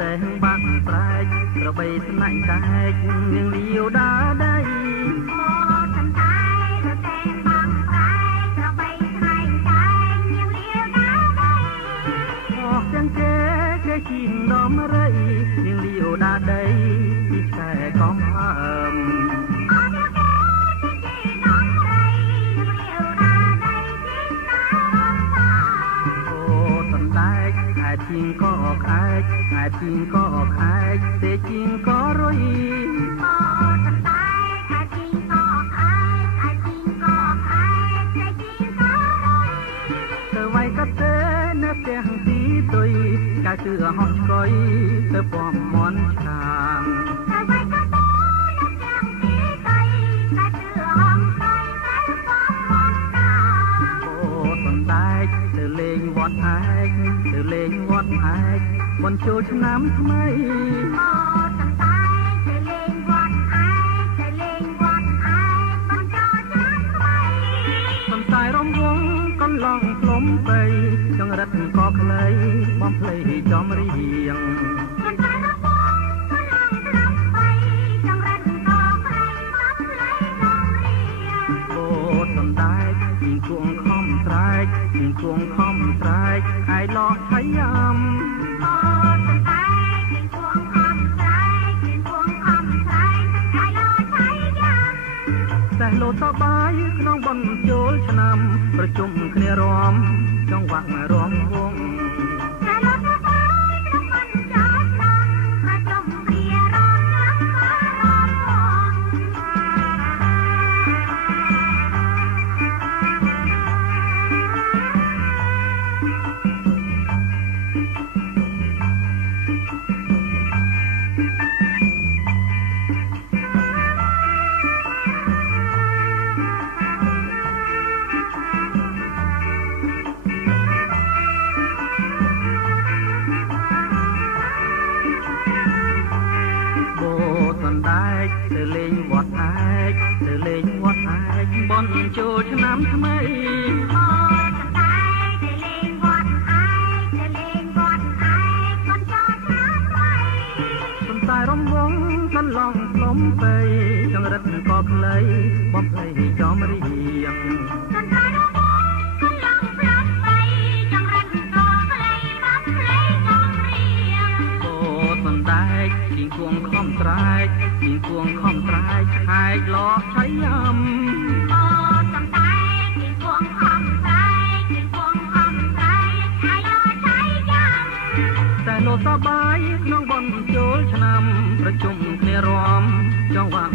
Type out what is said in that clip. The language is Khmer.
តែងបាក់ប្រែកក្របីស្នាញ់តែកនាងលាវដើរដៃជីងដំរីនាងលាវដាដីពីខ្សែកំហើមអូសណ្ដែកខែជីងក៏ខែកខែជីងក៏ខែកទេជីងក៏រុយអូសណ្ដែកខែជីងក៏ខែកខែជីងក៏ខែកទេជីងក៏រុយទៅໄວក៏ទេនៅផ្ទះទីទុយកាជឿហោះឆ្កុយទៅពំមន់ឆាងទៅໄວក៏ទៅនៅផ្ទះទីទុយកាជឿហោះឆ្កុយទៅពំមន់ឆាងអូសណ្ដែកទៅលេងវត្តឯកទៅលេងវត្តឯកមុនចូលឆ្នាំថ្មីអូសណ្ដែកទៅលេងវត្តឯកទៅលេងវត្តឯកមុនចូលឆ្នាំថ្មីសំសាយរំវងកន្លងផ្លុំបីចង្រិតក៏ខ្លីបំភ្លៃចំរៀងសំសាយរំវងកន្លងផ្លុំបីចង្រិតក៏ខ្លីបំភ្លៃចំរៀងអូសំដែកជីងគួងខំស្រែកជីងគួងខំស្រែកហើយលោះឆៃយ៉ាំអូសំដែកជីងគួងខំស្រែកជីងគួងខំស្រែកហើយលោះឆៃយ៉ាំតែលោតបាយក្នុងបុណ្យចូលឆ្នាំប្រជុំគ្នារំចង្វាក់រំវងតែលោតបាយក្នុងបុណ្យចូលឆ្នាំប្រជុំគ្នារំចង្វាក់រំវងទៅលេងវត្តឯកទៅលេងវត្តឯកបន់ចូលឆ្នាំថ្មីអូសណ្ដែកទៅលេងវត្តឯកទៅលេងវត្តឯកបន់ចូលឆ្នាំថ្មីសំសាយរំវងកន្លងផ្លុំបីចង្រិតក៏ខ្លីបំភ្លៃចំរៀងសំសាយរំវងកន្លងផ្លុំបីចង្រិតក៏ខ្លីបំភ្លៃចំរៀងអូសណ្ដែកជីងគួងខំស្រែកជីងគួងខំស្រែកខែកលោះឆៃយ៉ាំអូសំដែកជីងគួងខំស្រែកជីងគួងខំស្រែកខែកលោះឆៃយ៉ាំតែលោតបាយក្នុងបុណ្យចូលឆ្នាំប្រជុំគ្នារំចង្វាក់